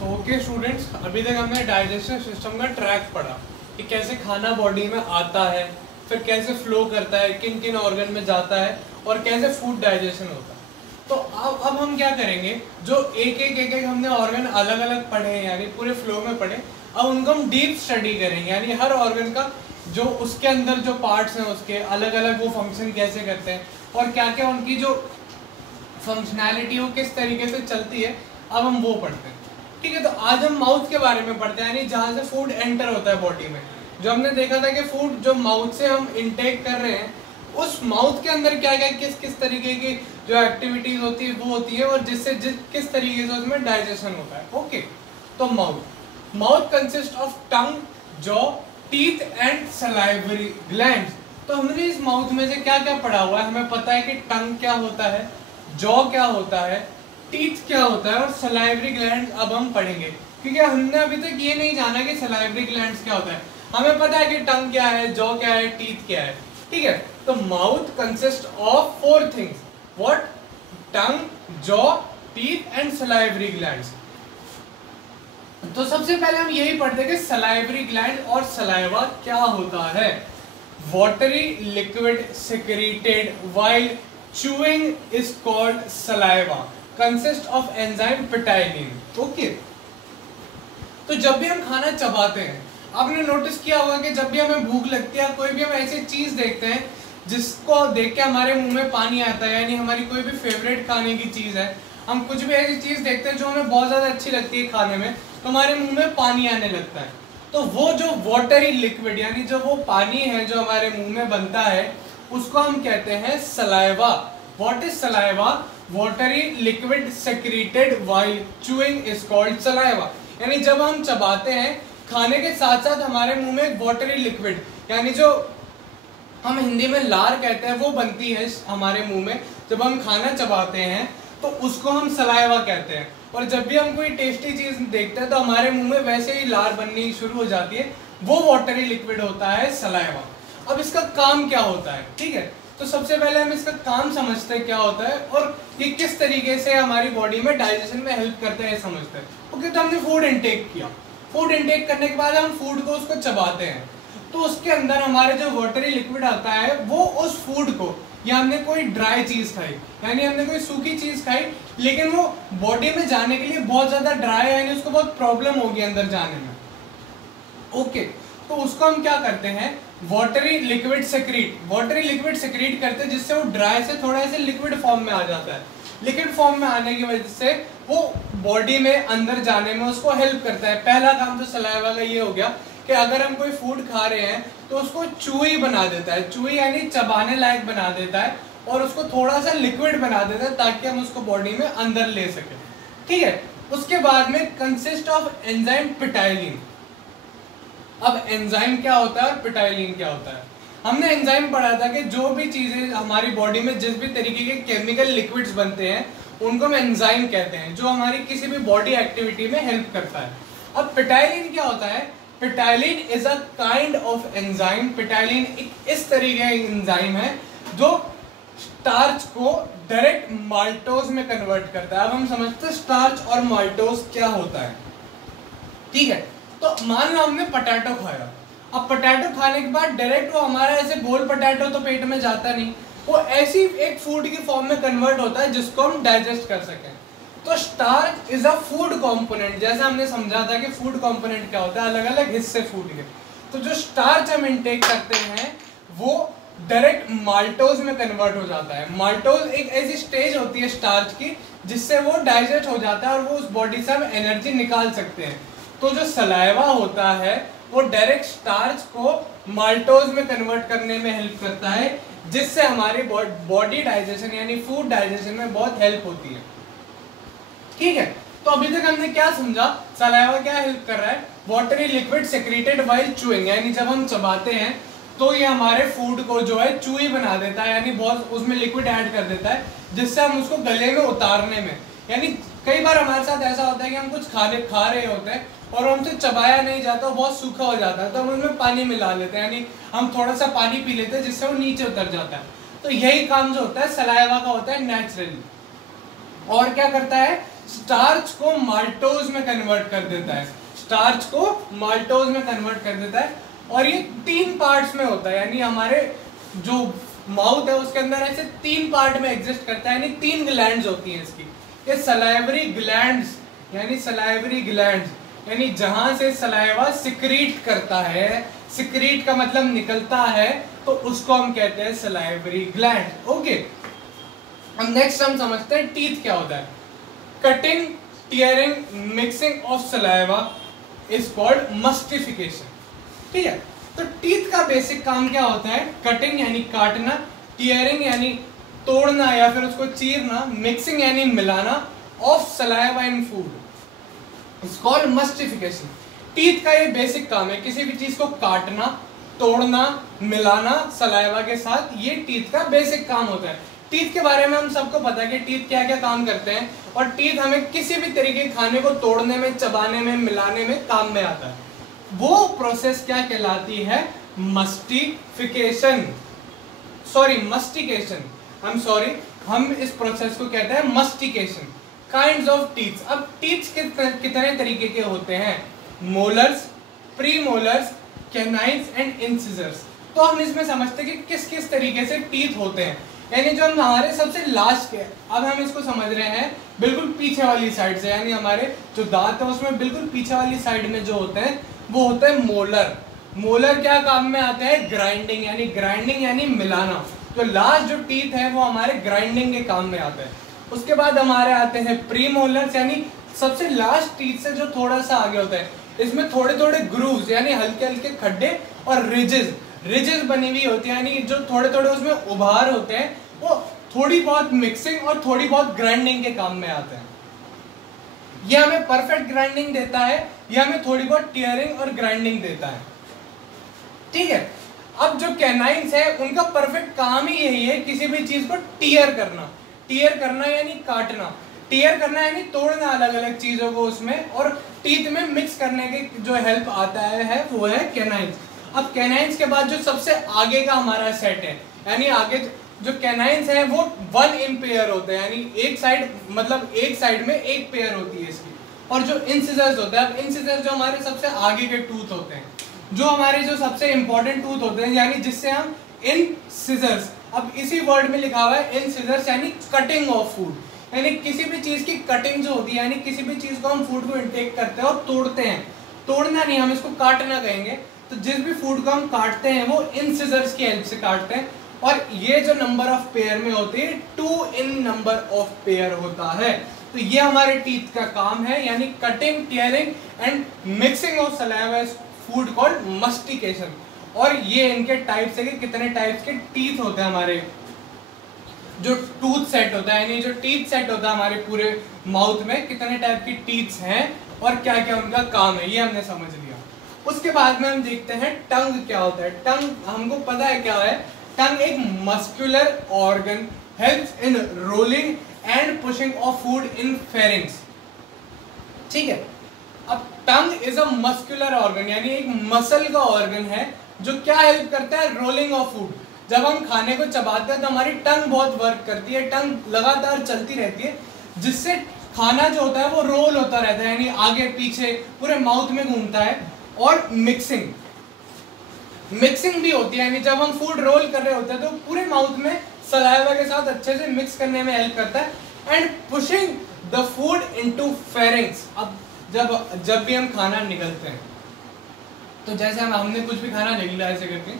तो okay students, अभी तक हमने डाइजेस्टिव सिस्टम का ट्रैक पढ़ा कि कैसे खाना बॉडी में आता है, फिर कैसे फ्लो करता है, किन किन ऑर्गन में जाता है और कैसे फूड डाइजेशन होता है। तो अब हम क्या करेंगे, जो एक हमने ऑर्गन अलग अलग पढ़े हैं यानी पूरे फ्लो में पढ़े, अब उनको हम डीप स्टडी करेंगे यानी हर ऑर्गन का जो उसके अंदर जो पार्ट्स हैं उसके अलग अलग वो फंक्शन कैसे करते हैं और क्या क्या उनकी जो फंक्शनैलिटी वो किस तरीके से चलती है, अब हम वो पढ़ते हैं। ठीक है, तो आज हम माउथ के बारे में पढ़ते हैं यानी जहाँ से फूड एंटर होता है बॉडी में। जो हमने देखा था कि फूड जो माउथ से हम इनटेक कर रहे हैं, उस माउथ के अंदर क्या क्या किस किस तरीके की जो एक्टिविटीज होती है वो होती है और जिससे किस तरीके से उसमें डाइजेशन होता है। ओके, तो mouth consist of tongue, jaw, teeth and salivary glands. तो हमने इस माउथ में से क्या क्या पढ़ा हुआ है, हमें पता है कि टंग क्या होता है, जॉ क्या होता है, टीथ क्या होता है और सलाइवरी ग्लैंड्स अब हम पढ़ेंगे, क्योंकि हमने अभी तक ये नहीं जाना कि सलाइवरी ग्लैंड्स क्या होता है। हमें पता है कि टंग क्या है, जॉ क्या है, टीथ क्या है। ठीक है, तो mouth consist of 4 things, what? Tongue, jaw, teeth and salivary glands. तो सबसे पहले हम यही पढ़ते हैं कि सलाइवरी ग्लैंड और सलाइवा क्या होता है। Watery liquid secreted while chewing is called saliva, consist of enzyme ptyalin. Okay, तो जब भी हम खाना चबाते हैं, आपने नोटिस किया होगा कि जब भी हमें भूख लगती है, कोई भी हम ऐसी चीज देखते हैं जिसको देख के हमारे मुंह में पानी आता है, यानी हमारी कोई भी फेवरेट खाने की चीज है, हम कुछ भी ऐसी चीज देखते हैं जो हमें बहुत ज्यादा अच्छी लगती है खाने में, तो हमारे मुंह में पानी आने लगता है। तो वो जो वाटरी लिक्विड यानी जो वो पानी है जो हमारे मुंह में बनता है, उसको हम कहते हैं saliva. What is saliva? Watery liquid secreted while chewing is called saliva. यानी जब हम चबाते हैं, खाने के साथ साथ हमारे मुंह में एक वाटरी लिक्विड यानी जो हम हिंदी में लार कहते हैं वो बनती है हमारे मुंह में जब हम खाना चबाते हैं, तो उसको हम सलाइवा कहते हैं। और जब भी हम कोई टेस्टी चीज देखते हैं तो हमारे मुंह में वैसे ही लार बननी शुरू हो जाती है, वो वाटरी लिक्विड होता है सलाइवा। अब इसका काम क्या होता है? ठीक है, तो सबसे पहले हम इसका काम समझते हैं क्या होता है और ये किस तरीके से हमारी बॉडी में डाइजेशन में हेल्प करता है ये समझते हैं। ओके, तो हमने फूड इनटेक किया, फूड इनटेक करने के बाद हम फूड को उसको चबाते हैं, तो उसके अंदर हमारे जो वाटरी लिक्विड आता है वो उस फूड को, या हमने कोई ड्राई चीज खाई यानी हमने कोई सूखी चीज खाई लेकिन वो बॉडी में जाने के लिए बहुत ज्यादा ड्राई है यानी उसको बहुत प्रॉब्लम होगी अंदर जाने में। ओके, तो उसको हम क्या करते हैं, वाटरी लिक्विड सेक्रेट करते हैं, जिससे वो ड्राई से थोड़ा ऐसे लिक्विड फॉर्म में आ जाता है। लिक्विड फॉर्म में आने की वजह से वो बॉडी में अंदर जाने में उसको हेल्प करता है। पहला काम तो सलाइवा का ये हो गया कि अगर हम कोई फूड खा रहे हैं तो उसको चूई बना देता है, चूई यानी चबाने लायक बना देता है और उसको थोड़ा सा लिक्विड बना देता है ताकि हम उसको बॉडी में अंदर ले सके। ठीक है, उसके बाद में कंसिस्ट ऑफ एंजाइम पेटाइलिन। अब एंजाइम क्या होता है और पेटाइलिन क्या होता है? हमने एंजाइम पढ़ा था कि जो भी चीजें हमारी बॉडी में जिस भी तरीके के केमिकल लिक्विड्स बनते हैं उनको हम एंजाइम कहते हैं, जो हमारी किसी भी बॉडी एक्टिविटी में हेल्प करता है। अब पेटाइलिन क्या होता है? Ptyalin is a kind of enzyme. Ptyalin एक इस तरीके का एंजाइम है जो स्टार्च को डायरेक्ट माल्टोज में कन्वर्ट करता है। अब हम समझते हैं स्टार्च और माल्टोज क्या होता है। ठीक है, तो मान लो हमने पोटैटो खाया, अब पोटैटो खाने के बाद डायरेक्ट वो हमारा ऐसे गोल पोटैटो तो पेट में जाता नहीं, वो ऐसी एक फूड की फॉर्म में कन्वर्ट होता है जिसको हम डाइजेस्ट कर सकें। तो starch is a food component. जैसे हमने समझा था कि फूड कंपोनेंट क्या होता है, अलग अलग हिस्से फूड के। तो जो स्टार्च हम इनटेक करते हैं वो डायरेक्ट माल्टोज में कन्वर्ट हो जाता है। माल्टोज एक ऐसी स्टेज होती है स्टार्च की जिससे वो डाइजेस्ट हो जाता है और वो उस बॉडी से हम एनर्जी निकाल सकते हैं। तो जो सलाइवा होता है वो डायरेक्ट स्टार्च को माल्टोज में कन्वर्ट करने में हेल्प करता है, जिससे हमारी बॉडी डाइजेशन यानी फूड डाइजेशन में बहुत हेल्प होती है। ठीक है, तो अभी तक हमने क्या समझा, सलाइवा क्या हेल्प कर रहा है? Watery liquid secreted while chewing, यानी जब हम चबाते हैं तो ये हमारे फूड को जो है चूई बना देता है, यानी बहुत उसमें लिक्विड ऐड कर देता है जिससे हम उसको गले में उतारने में, यानी कई बार हमारे साथ ऐसा होता है कि हम कुछ खा रहे होते हैं और हमसे चबाया नहीं जाता, बहुत सूखा हो जाता है, तो हम उसमें पानी मिला लेते हैं, यानी हम थोड़ा सा पानी पी लेते हैं जिससे वो नीचे उतर जाता है। तो यही काम जो होता है सलाइवा का होता है नेचुरली। और क्या करता है? स्टार्च को माल्टोज में कन्वर्ट कर देता है, स्टार्च को माल्टोज में कन्वर्ट कर देता है। और ये 3 पार्ट्स में होता है, यानी हमारे जो माउथ है उसके अंदर ऐसे 3 पार्ट में एग्जिस्ट करता है, यानी 3 ग्लैंड्स होती हैं इसकी। ये सलाइवरी ग्लैंड्स, यानी सलाइवरी ग्लैंड्स यानी जहां से सलाइवा सिक्रीट करता है, सिक्रीट का मतलब निकलता है, तो उसको हम कहते हैं सलाइवरी ग्लैंड। ओके, अब नेक्स्ट हम समझते हैं टीथ क्या होता है। Cutting, tearing, mixing of saliva is called mastification. ठीक है, तो टीथ का बेसिक काम क्या होता है? कटिंग यानी काटना, टीयरिंग यानी तोड़ना या फिर उसको चीरना, मिक्सिंग यानी मिलाना, of saliva in food is called mastification. Teeth का ये बेसिक काम है, किसी भी चीज को काटना, तोड़ना, मिलाना सलाइवा के साथ, ये टीथ का बेसिक काम होता है। टीथ के बारे में हम सबको पता है कि टीथ क्या क्या काम करते हैं, और टीथ हमें किसी भी तरीके के खाने को तोड़ने में, चबाने में, मिलाने में काम में आता है। वो प्रोसेस क्या कहलाती है? Mastification, sorry mastication, I am sorry, हम इस प्रोसेस को कहते हैं मस्टिकेशन। काइंड्स ऑफ टीथ, अब टीथ कितने तरीके के होते हैं? Molars, premolars, canines and incisors. तो हम इसमें समझते हैं कि किस किस तरीके से टीथ होते हैं, यानी जो हमारे सबसे लास्ट के, अब हम इसको समझ रहे हैं बिल्कुल पीछे वाली साइड से, यानी हमारे जो दांत है उसमें बिल्कुल पीछे वाली साइड में जो होते हैं वो होते हैं मोलर। मोलर क्या काम में आते हैं? ग्राइंडिंग यानी मिलाना। तो लास्ट जो टीथ है वो हमारे ग्राइंडिंग के काम में आते हैं। उसके बाद हमारे आते हैं प्रीमोलर्स, यानी सबसे लास्ट टीथ से जो थोड़ा सा आगे होता है, इसमें थोड़े थोड़े ग्रूव्स यानी हल्के हल्के खड्डे और रिजेस बनी हुई होती है, यानी जो थोड़े थोड़े उसमें उभार होते हैं, वो थोड़ी बहुत मिक्सिंग और थोड़ी बहुत ग्राइंडिंग के काम में आते हैं। ये हमें परफेक्ट ग्राइंडिंग देता है, ये हमें थोड़ी बहुत टीयरिंग और ग्राइंडिंग देता है। ठीक है, अब जो कैनाइन्स है उनका परफेक्ट काम ही यही है, किसी भी चीज को टीयर करना यानी काटना, टीयर करना यानी तोड़ना अलग अलग चीजों को उसमें, और टीथ में मिक्स करने के जो हेल्प आता है वो है कैनाइन्स। अब कैनाइन्स के बाद जो सबसे आगे का हमारा सेट है, यानी आगे जो कैनाइन्स है वो 1 इन पेयर होते हैं, यानी एक साइड मतलब एक साइड में एक पेयर होती है इसकी। और जो इंसिजर्स होता है, अब इंसिजर्स जो हमारे सबसे आगे के टूथ होते हैं, जो हमारे जो सबसे इंपॉर्टेंट टूथ होते हैं, यानी जिससे हम इंसिजर्स, अब इसी वर्ड में लिखा हुआ है इंसिजर्स यानी कटिंग ऑफ फूड, यानी किसी भी चीज की कटिंग जो होती है, यानी किसी भी चीज को हम फूड को इंटेक करते हैं और तोड़ते हैं, तोड़ना नहीं, हम इसको काटना कहेंगे। तो जिस भी फूड को हम काटते हैं वो इंसिजर्स की हेल्प से काटते हैं, और ये जो नंबर ऑफ पेयर में होती है 2 इन नंबर ऑफ पेयर होता है। तो ये हमारे टीथ का काम है, यानी cutting, tearing and mixing of saliva food called mastication. और ये इनके टाइप्स है कि कितने टाइप्स के टीथ होते हैं हमारे जो टूथ सेट होता है, यानी जो टीथ सेट होता है हमारे पूरे माउथ में, कितने टाइप की टीथ्स हैं और क्या क्या उनका काम है, ये हमने समझ लिया। उसके बाद में हम देखते हैं टंग क्या होता है। टंग हमको पता है क्या है, टंग एक muscular organ, helps in rolling and pushing of food in pharynx. ठीक है, अब टंग इज अ मस्कुलर ऑर्गन, यानी एक मसल का ऑर्गन है जो क्या हेल्प करता है? Rolling of food. जब हम खाने को चबाते हैं तो हमारी टंग बहुत वर्क करती है, टंग लगातार चलती रहती है, जिससे खाना जो होता है वो रोल होता रहता है, यानी आगे पीछे पूरे माउथ में घूमता है। और मिक्सिंग भी होती है, यानी जब हम फूड रोल कर रहे होते हैं तो पूरे माउथ में सलाइवा के साथ अच्छे से मिक्स करने में हेल्प करता है। And pushing the food into pharynx, अब जब भी हम खाना निगलते हैं, तो जैसे हमने कुछ भी खाना निगला ऐसे करके,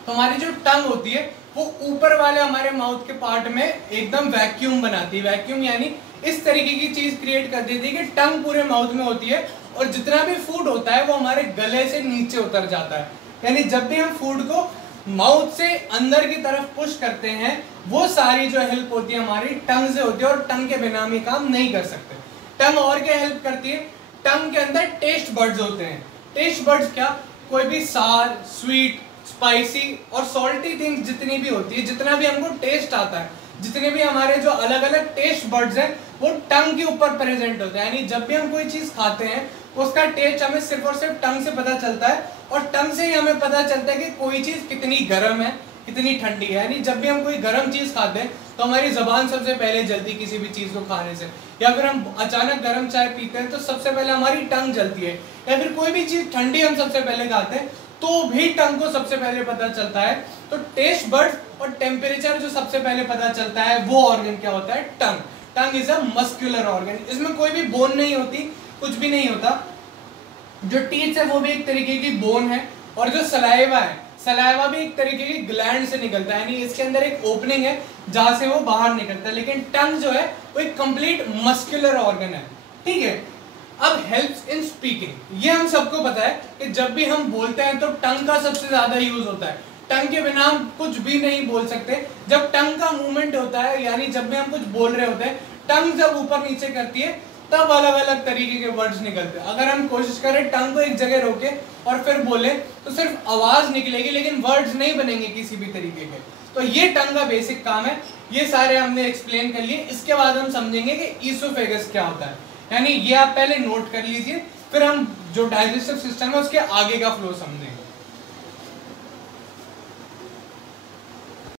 तो हमारी जो टंग होती है वो ऊपर वाले हमारे माउथ के पार्ट में एकदम वैक्यूम बनाती है। वैक्यूम यानी इस तरीके की चीज क्रिएट कर देती है कि टंग पूरे माउथ में होती है, और जितना भी फूड होता है वो हमारे गले से नीचे उतर जाता है। यानी जब भी हम फूड को माउथ से अंदर की तरफ पुश करते हैं, वो सारी जो हेल्प होती है हमारी टंग से होती है, और टंग के बिना हम काम नहीं कर सकते। टंग और क्या हेल्प करती है? टंग के अंदर टेस्ट बर्ड्स होते हैं। टेस्ट बर्ड्स क्या? कोई भी सार, स्वीट, स्पाइसी और सॉल्टी थिंग्स जितनी भी होती है, जितना भी हमको टेस्ट आता है, जितने भी हमारे जो अलग अलग टेस्ट बर्ड्स हैं वो टंग के ऊपर प्रेजेंट होते हैं। यानी जब भी हम कोई चीज खाते हैं उसका टेस्ट हमें सिर्फ और सिर्फ टंग से पता चलता है, और टंग से ही हमें पता चलता है कि कोई चीज कितनी गर्म है, कितनी ठंडी है। यानी जब भी हम कोई गर्म चीज खाते हैं तो हमारी जबान सबसे पहले जलती किसी भी चीज को खाने से, या फिर हम अचानक गर्म चाय पीते हैं तो सबसे पहले हमारी टंग जलती है, या फिर कोई भी चीज ठंडी हम सबसे पहले खाते हैं तो भी टंग को सबसे पहले पता चलता है। तो टेस्ट बड्स और टेम्परेचर जो सबसे पहले पता चलता है वो ऑर्गन क्या होता है, tongue. Tongue is a muscular organ, इसमें कोई भी बोन नहीं होती, कुछ भी नहीं होता। जो टीथ है वो भी एक तरीके की बोन है, और जो सलाइवा है, सलाइवा भी एक तरीके की ग्लैंड से निकलता है, यानी इसके अंदर एक ओपनिंग है जहां से वो बाहर निकलता है। लेकिन टंग जो है वो एक कंप्लीट मस्कुलर ऑर्गन है, ठीक है। अब हेल्प्स इन स्पीकिंग, ये हम सबको पता है कि जब भी हम बोलते हैं तो टंग का सबसे ज्यादा यूज होता है। टंग के बिना हम कुछ भी नहीं बोल सकते। जब टंग का मूवमेंट होता है, यानी जब भी हम कुछ बोल रहे होते हैं, टंग जब ऊपर नीचे करती है तब अलग अलग तरीके के वर्ड्स निकलते हैं। अगर हम कोशिश करें टंग को एक जगह रोके और फिर बोले तो सिर्फ आवाज निकलेगी, लेकिन वर्ड्स नहीं बनेंगे किसी भी तरीके के। तो ये टंग का बेसिक काम है। ये सारे हमने एक्सप्लेन कर लिए। इसके बाद हम समझेंगे कि ईसोफेगस क्या होता है, यानी ये आप पहले नोट कर लीजिए, फिर हम जो डाइजेस्टिव सिस्टम है उसके आगे का फ्लो समझेंगे।